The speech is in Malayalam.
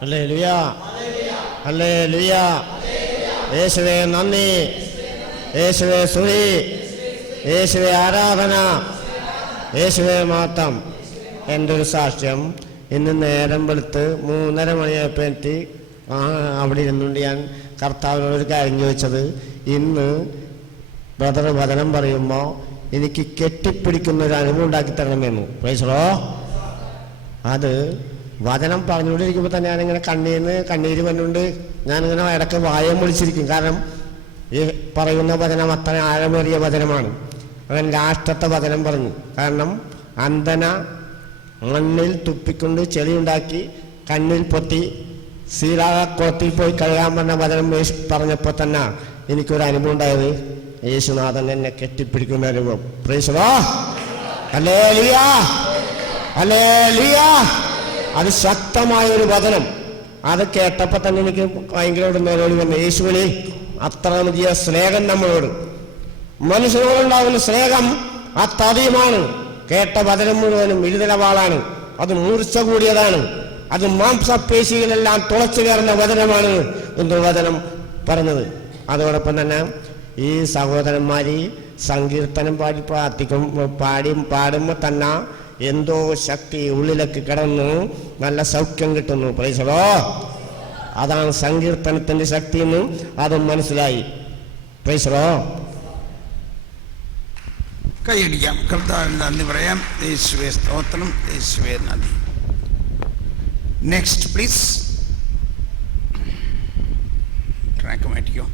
Hallelujah, hallelujah. യേശുവേ നന്ദി, യേശുവേ സ്തുതി, യേശുവേ ആരാധന, യേശുവേ മഹത്വം. എൻ്റെ ഒരു സാക്ഷ്യം, ഇന്ന് നേരം വെളുത്ത് 3:30 മണിയായപ്പോൾ എനിക്ക് അവിടെ ഇരുന്നുകൊണ്ട് ഞാൻ കർത്താവിനോടൊരു കാര്യം ചോദിച്ചത്, ഇന്ന് ബ്രദർ വചനം പറയുമ്പോൾ എനിക്ക് കെട്ടിപ്പിടിക്കുന്ന ഒരു അനുഭവം ഉണ്ടാക്കി തരണമെന്നു. പ്രൈസറോ. അത് വചനം പറഞ്ഞുകൊണ്ടിരിക്കുമ്പോൾ തന്നെ ഞാനിങ്ങനെ കണ്ണീര് വന്നുകൊണ്ട് ഞാനിങ്ങനെ ഇടയ്ക്ക് വായം വിളിച്ചിരിക്കും. കാരണം ഈ പറയുന്ന വചനം അത്ര ആഴമേറിയ വചനമാണ്. അവൻ ലാസ്റ്റത്തെ വചനം പറഞ്ഞു. കാരണം അന്ധന മണ്ണിൽ തുപ്പിക്കൊണ്ട് ചെളിയുണ്ടാക്കി കണ്ണിൽ പൊത്തി സീലാകുളത്തിൽ പോയി കഴുകാൻ പറഞ്ഞ വചനം പറഞ്ഞപ്പോൾ തന്നെ എനിക്കൊരു അനുഭവം ഉണ്ടായത്, യേശുനാഥൻ എന്നെ കെട്ടിപ്പിടിക്കുന്ന അനുഭവം. Praise the Lord. Hallelujah, hallelujah. അത് ശക്തമായൊരു വചനം. അത് കേട്ടപ്പോൾ തന്നെ എനിക്ക് ഭയങ്കര മേലോടി വന്നു. യേശുവിനെ അത്ര വലിയ സ്നേഹം നമ്മളോട്, മനുഷ്യനോടുണ്ടാകുന്ന സ്നേഹം അത്യധികമാണ്. കേട്ട വചനം മുഴുവനും വിടുതലവാളാണ്. അത് മൂർച്ച കൂടിയതാണ്. അത് മാംസപേശികളെല്ലാം തുളച്ചു കയറുന്ന വചനമാണ് എന്ന് വചനം പറഞ്ഞത്. അതോടൊപ്പം തന്നെ ഈ സഹോദരന്മാര് സങ്കീർത്തനം പാടുമ്പോൾ തന്നെ എന്തോ ശക്തി ഉള്ളിലേക്ക് കിടന്നു, നല്ല സൗഖ്യം കിട്ടുന്നു. Praise the Lord. അതാണ് സങ്കീർത്തനത്തിന്റെ ശക്തി എന്ന് അതും മനസ്സിലായി. Praise the Lord. കൈയടിക്കാം, കർത്താവിന് നന്ദി പറയാം. യേശുവേ സ്തോത്രം, യേശുവേ നന്ദി. Next please. ട്രാക്ക് മാറ്റിക്കോ.